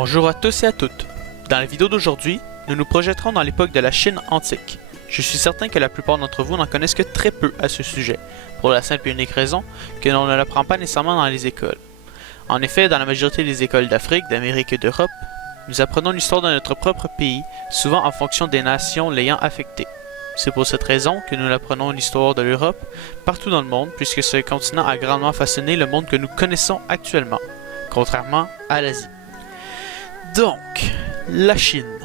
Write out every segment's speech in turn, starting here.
Bonjour à tous et à toutes. Dans la vidéo d'aujourd'hui, nous nous projetterons dans l'époque de la Chine antique. Je suis certain que la plupart d'entre vous n'en connaissent que très peu à ce sujet, pour la simple et unique raison que l'on ne l'apprend pas nécessairement dans les écoles. En effet, dans la majorité des écoles d'Afrique, d'Amérique et d'Europe, nous apprenons l'histoire de notre propre pays, souvent en fonction des nations l'ayant affecté. C'est pour cette raison que nous apprenons l'histoire de l'Europe partout dans le monde, puisque ce continent a grandement façonné le monde que nous connaissons actuellement, contrairement à l'Asie. Donc, la Chine.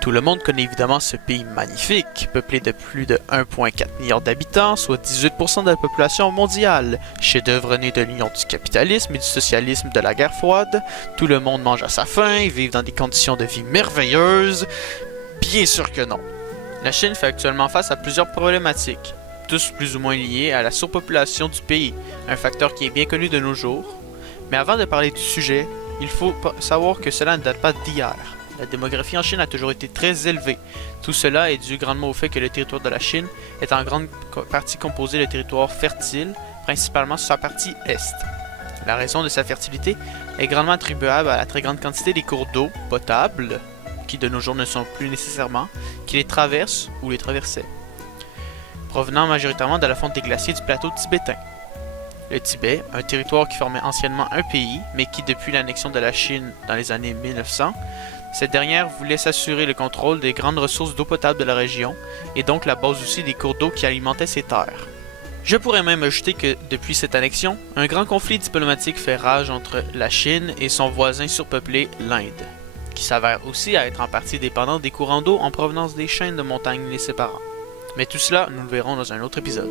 Tout le monde connaît évidemment ce pays magnifique, peuplé de plus de 1,4 milliard d'habitants, soit 18% de la population mondiale. Chef-d'œuvre né de l'union du capitalisme et du socialisme de la guerre froide. Tout le monde mange à sa faim et vit dans des conditions de vie merveilleuses. Bien sûr que non. La Chine fait actuellement face à plusieurs problématiques, tous plus ou moins liés à la surpopulation du pays, un facteur qui est bien connu de nos jours. Mais avant de parler du sujet, il faut savoir que cela ne date pas d'hier. La démographie en Chine a toujours été très élevée. Tout cela est dû grandement au fait que le territoire de la Chine est en grande partie composé de territoires fertiles, principalement sur sa partie est. La raison de sa fertilité est grandement attribuable à la très grande quantité des cours d'eau potables, qui de nos jours ne sont plus nécessairement, qui les traversent ou les traversaient, provenant majoritairement de la fonte des glaciers du plateau tibétain. Le Tibet, un territoire qui formait anciennement un pays, mais qui depuis l'annexion de la Chine dans les années 1900, cette dernière voulait s'assurer le contrôle des grandes ressources d'eau potable de la région, et donc la base aussi des cours d'eau qui alimentaient ces terres. Je pourrais même ajouter que, depuis cette annexion, un grand conflit diplomatique fait rage entre la Chine et son voisin surpeuplé, l'Inde, qui s'avère aussi à être en partie dépendant des courants d'eau en provenance des chaînes de montagnes les séparant. Mais tout cela, nous le verrons dans un autre épisode.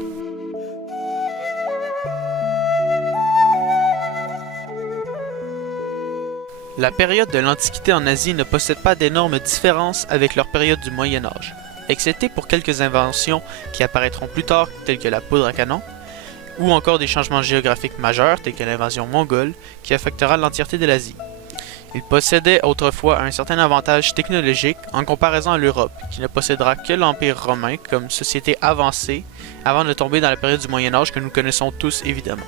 La période de l'Antiquité en Asie ne possède pas d'énormes différences avec leur période du Moyen Âge, excepté pour quelques inventions qui apparaîtront plus tard telles que la poudre à canon, ou encore des changements géographiques majeurs tels que l'invasion mongole qui affectera l'entièreté de l'Asie. Il possédait autrefois un certain avantage technologique en comparaison à l'Europe, qui ne possédera que l'Empire romain comme société avancée avant de tomber dans la période du Moyen Âge que nous connaissons tous évidemment.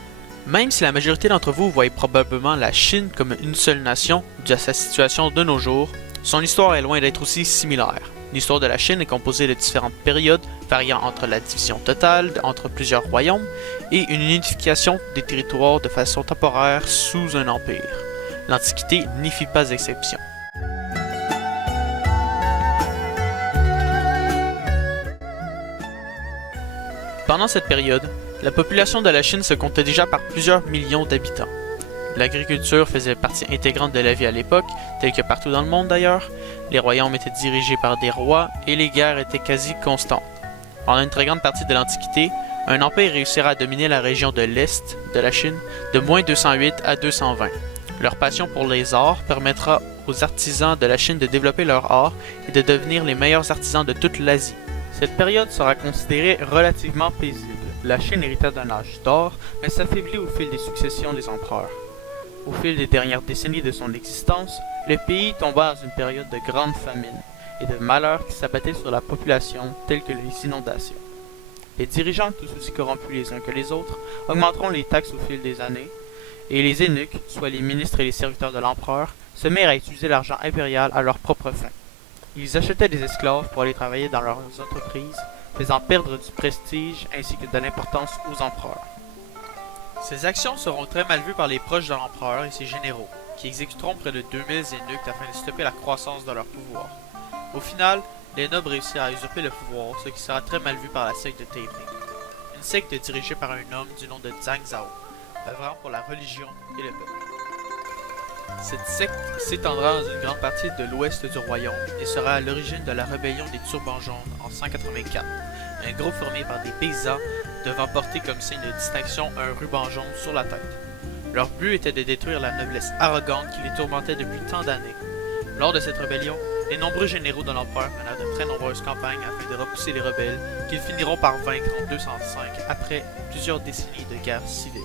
Même si la majorité d'entre vous voient probablement la Chine comme une seule nation dû à sa situation de nos jours, son histoire est loin d'être aussi similaire. L'histoire de la Chine est composée de différentes périodes variant entre la division totale entre plusieurs royaumes et une unification des territoires de façon temporaire sous un empire. L'Antiquité n'y fit pas exception. Pendant cette période, la population de la Chine se comptait déjà par plusieurs millions d'habitants. L'agriculture faisait partie intégrante de la vie à l'époque, telle que partout dans le monde d'ailleurs. Les royaumes étaient dirigés par des rois et les guerres étaient quasi constantes. Pendant une très grande partie de l'Antiquité, un empire réussira à dominer la région de l'Est de la Chine de moins 208 à 220. Leur passion pour les arts permettra aux artisans de la Chine de développer leur art et de devenir les meilleurs artisans de toute l'Asie. Cette période sera considérée relativement paisible. La Chine hérita d'un âge d'or, mais s'affaiblit au fil des successions des empereurs. Au fil des dernières décennies de son existence, le pays tomba dans une période de grande famine et de malheurs qui s'abattaient sur la population, telles que les inondations. Les dirigeants, tous aussi corrompus les uns que les autres, augmenteront les taxes au fil des années, et les eunuques, soit les ministres et les serviteurs de l'empereur, se mirent à utiliser l'argent impérial à leur propre fin. Ils achetaient des esclaves pour aller travailler dans leurs entreprises, faisant perdre du prestige ainsi que de l'importance aux empereurs. Ces actions seront très mal vues par les proches de l'empereur et ses généraux, qui exécuteront près de 2000 eunuques afin de stopper la croissance de leur pouvoir. Au final, les nobles réussirent à usurper le pouvoir, ce qui sera très mal vu par la secte de Taiping, une secte dirigée par un homme du nom de Zhang Zhao, œuvrant pour la religion et le peuple. Cette secte s'étendra dans une grande partie de l'ouest du royaume et sera à l'origine de la rébellion des Turbans jaunes en 184, un groupe formé par des paysans devant porter comme signe de distinction un ruban jaune sur la tête. Leur but était de détruire la noblesse arrogante qui les tourmentait depuis tant d'années. Lors de cette rébellion, les nombreux généraux de l'empereur menèrent de très nombreuses campagnes afin de repousser les rebelles qu'ils finiront par vaincre en 205 après plusieurs décennies de guerre civile.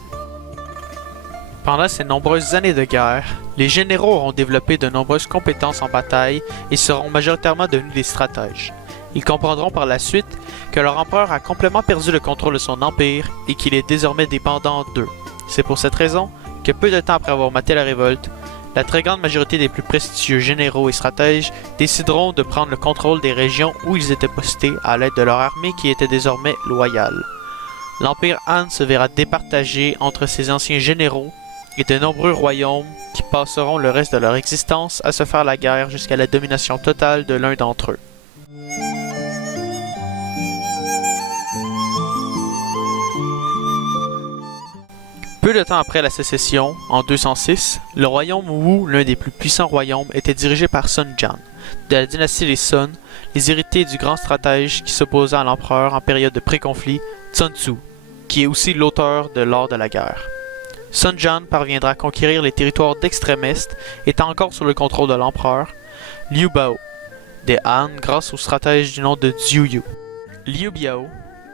Pendant ces nombreuses années de guerre, les généraux auront développé de nombreuses compétences en bataille et seront majoritairement devenus des stratèges. Ils comprendront par la suite que leur empereur a complètement perdu le contrôle de son empire et qu'il est désormais dépendant d'eux. C'est pour cette raison que peu de temps après avoir maté la révolte, La très grande majorité des plus prestigieux généraux et stratèges décideront de prendre le contrôle des régions où ils étaient postés à l'aide de leur armée qui était désormais loyale. L'Empire Han se verra départagé entre ses anciens généraux et de nombreux royaumes qui passeront le reste de leur existence à se faire la guerre jusqu'à la domination totale de l'un d'entre eux. Peu de temps après la sécession, en 206, le royaume Wu, l'un des plus puissants royaumes, était dirigé par Sun Jian, de la dynastie des Sun, les héritiers du grand stratège qui s'opposa à l'empereur en période de pré-conflit, Sun Tzu, qui est aussi l'auteur de l'art de la guerre. Sun Jian parviendra à conquérir les territoires d'extrême-est, étant encore sous le contrôle de l'empereur, Liu Bao, des Han grâce au stratège du nom de Zhu Yu. Liu Biao,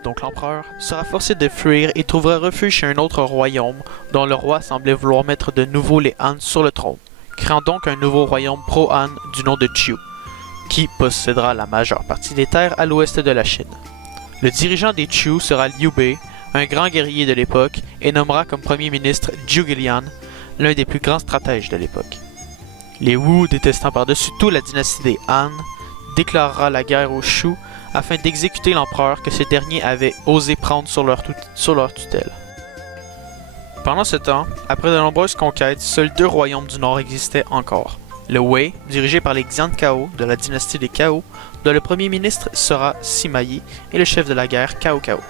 donc l'empereur, sera forcé de fuir et trouvera refuge chez un autre royaume dont le roi semblait vouloir mettre de nouveau les Han sur le trône, créant donc un nouveau royaume pro-Han du nom de Chu, qui possédera la majeure partie des terres à l'ouest de la Chine. Le dirigeant des Chu sera Liu Bei, un grand guerrier de l'époque, et nommera comme premier ministre Zhuge Liang, l'un des plus grands stratèges de l'époque. Les Wu, détestant par-dessus tout la dynastie des Han, déclarera la guerre aux Shu afin d'exécuter l'empereur que ces derniers avaient osé prendre sur leur tutelle. Pendant ce temps, après de nombreuses conquêtes, seuls deux royaumes du Nord existaient encore. Le Wei, dirigé par les Xian Cao de la dynastie des Cao, dont le premier ministre sera Sima Yi, et le chef de la guerre Cao Cao.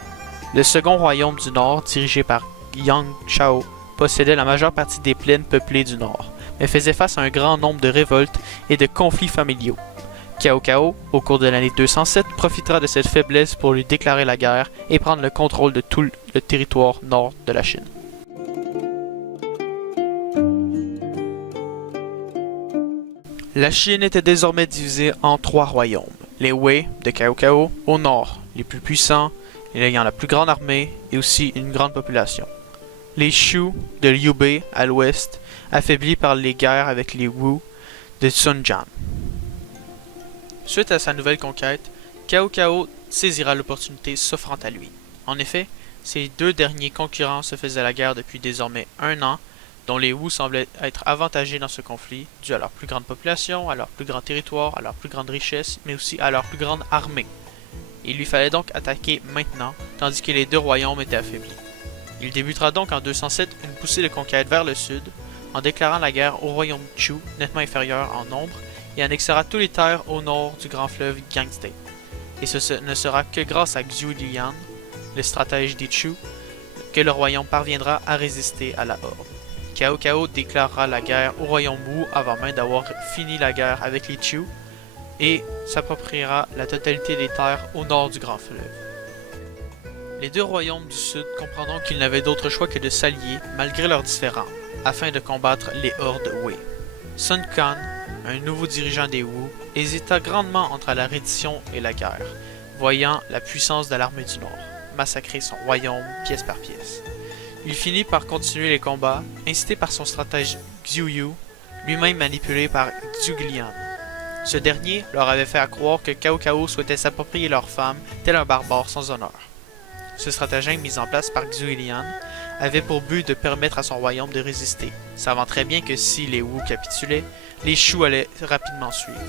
Le second royaume du Nord, dirigé par Yang Chao, possédait la majeure partie des plaines peuplées du Nord, mais faisait face à un grand nombre de révoltes et de conflits familiaux. Cao Cao, au cours de l'année 207, profitera de cette faiblesse pour lui déclarer la guerre et prendre le contrôle de tout le territoire nord de la Chine. La Chine était désormais divisée en trois royaumes. Les Wei de Cao Cao au nord, les plus puissants, ayant la plus grande armée et aussi une grande population. Les Shu de Liu Bei à l'ouest, affaiblis par les guerres avec les Wu de Sun Jian. Suite à sa nouvelle conquête, Cao Cao saisira l'opportunité s'offrant à lui. En effet, ces deux derniers concurrents se faisaient la guerre depuis désormais un an, dont les Wu semblaient être avantagés dans ce conflit, dû à leur plus grande population, à leur plus grand territoire, à leur plus grande richesse, mais aussi à leur plus grande armée. Il lui fallait donc attaquer maintenant, tandis que les deux royaumes étaient affaiblis. Il débutera donc en 207 une poussée de conquête vers le sud, en déclarant la guerre au royaume Chu, nettement inférieur en nombre, et annexera tous les terres au nord du grand fleuve Yangtze. Et ce ne sera que grâce à Zhuge Liang, le stratège des Chu, que le royaume parviendra à résister à la horde. Cao Cao déclarera la guerre au royaume Wu avant même d'avoir fini la guerre avec les Chu, et s'appropriera la totalité des terres au nord du grand fleuve. Les deux royaumes du sud comprendront qu'ils n'avaient d'autre choix que de s'allier, malgré leurs différends, afin de combattre les hordes Wei. Sun Quan, un nouveau dirigeant des Wu, hésita grandement entre la reddition et la guerre, voyant la puissance de l'armée du Nord massacrer son royaume pièce par pièce. Il finit par continuer les combats, incité par son stratège Zhu Yu, lui-même manipulé par Zhuge Liang. Ce dernier leur avait fait croire que Cao Cao souhaitait s'approprier leurs femmes, tel un barbare sans honneur. Ce stratagème mis en place par Zhuge Liang avait pour but de permettre à son royaume de résister, savant très bien que si les Wu capitulaient, les Shu allaient rapidement suivre.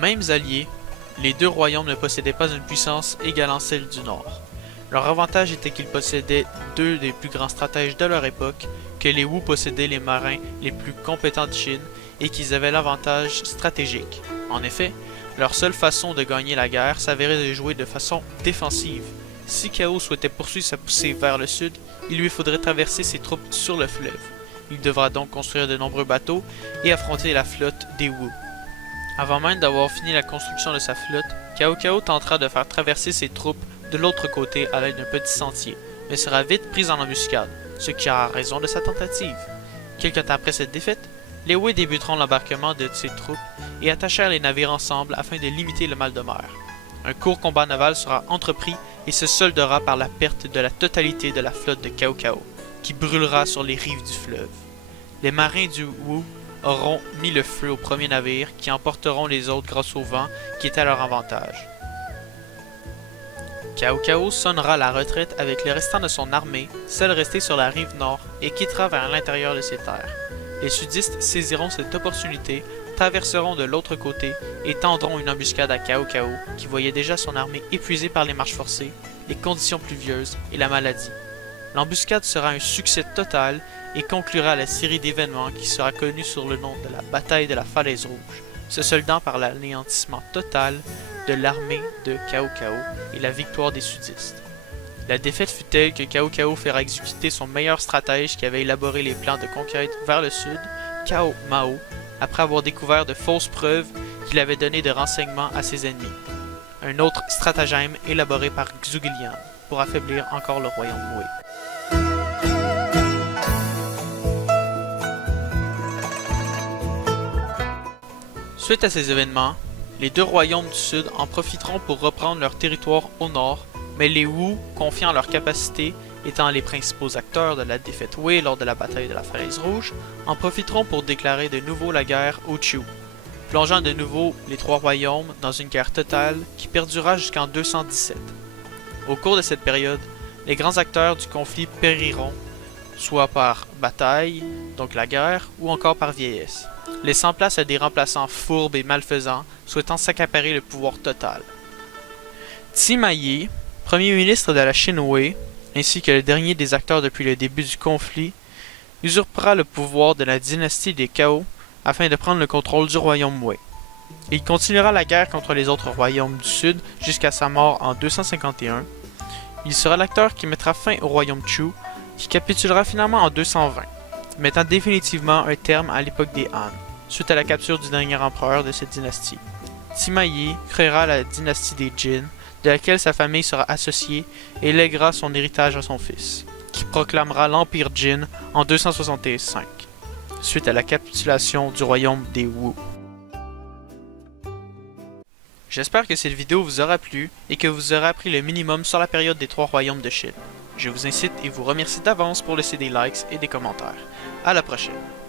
Mêmes alliés, les deux royaumes ne possédaient pas une puissance égalant celle du Nord. Leur avantage était qu'ils possédaient deux des plus grands stratèges de leur époque, que les Wu possédaient les marins les plus compétents de Chine et qu'ils avaient l'avantage stratégique. En effet, leur seule façon de gagner la guerre s'avérait de jouer de façon défensive. Si Cao souhaitait poursuivre sa poussée vers le sud, il lui faudrait traverser ses troupes sur le fleuve. Il devra donc construire de nombreux bateaux et affronter la flotte des Wu. Avant même d'avoir fini la construction de sa flotte, Cao Cao tentera de faire traverser ses troupes de l'autre côté à l'aide d'un petit sentier, mais sera vite pris en embuscade, ce qui aura raison de sa tentative. Quelque temps après cette défaite, les Wei débuteront l'embarquement de ses troupes et attachèrent les navires ensemble afin de limiter le mal de mer. Un court combat naval sera entrepris et se soldera par la perte de la totalité de la flotte de Cao Cao, qui brûlera sur les rives du fleuve. Les marins du Wu auront mis le feu au premier navire qui emporteront les autres grâce au vent qui est à leur avantage. Cao Cao sonnera la retraite avec le restant de son armée, celle restée sur la rive nord, et quittera vers l'intérieur de ses terres. Les sudistes saisiront cette opportunité, traverseront de l'autre côté et tendront une embuscade à Cao Cao, qui voyait déjà son armée épuisée par les marches forcées, les conditions pluvieuses et la maladie. L'embuscade sera un succès total et conclura la série d'événements qui sera connue sous le nom de la bataille de la Falaise Rouge, se soldant par l'anéantissement total de l'armée de Cao Cao et la victoire des sudistes. La défaite fut telle que Cao Cao fera exécuter son meilleur stratège qui avait élaboré les plans de conquête vers le sud, Cao Mao, après avoir découvert de fausses preuves qu'il avait donné de renseignements à ses ennemis. Un autre stratagème élaboré par Zhuge Liang pour affaiblir encore le royaume Wei. Suite à ces événements, les deux royaumes du sud en profiteront pour reprendre leur territoire au nord, mais les Wu, confiants en leur capacité, étant les principaux acteurs de la défaite Wei lors de la bataille de la Falaise Rouge, en profiteront pour déclarer de nouveau la guerre aux Chu, plongeant de nouveau les trois royaumes dans une guerre totale qui perdura jusqu'en 217. Au cours de cette période, les grands acteurs du conflit périront, soit par bataille, donc la guerre, ou encore par vieillesse, laissant place à des remplaçants fourbes et malfaisants souhaitant s'accaparer le pouvoir total. Sima Yi, premier ministre de la Chine Wei, ainsi que le dernier des acteurs depuis le début du conflit, usurpera le pouvoir de la dynastie des Cao afin de prendre le contrôle du royaume Wei. Il continuera la guerre contre les autres royaumes du sud jusqu'à sa mort en 251. Il sera l'acteur qui mettra fin au royaume Chu, qui capitulera finalement en 220, mettant définitivement un terme à l'époque des Han, suite à la capture du dernier empereur de cette dynastie. Sima Yi créera la dynastie des Jin, de laquelle sa famille sera associée et lèguera son héritage à son fils, qui proclamera l'Empire Jin en 265, suite à la capitulation du royaume des Wu. J'espère que cette vidéo vous aura plu et que vous aurez appris le minimum sur la période des trois royaumes de Chine. Je vous incite et vous remercie d'avance pour laisser des likes et des commentaires. À la prochaine!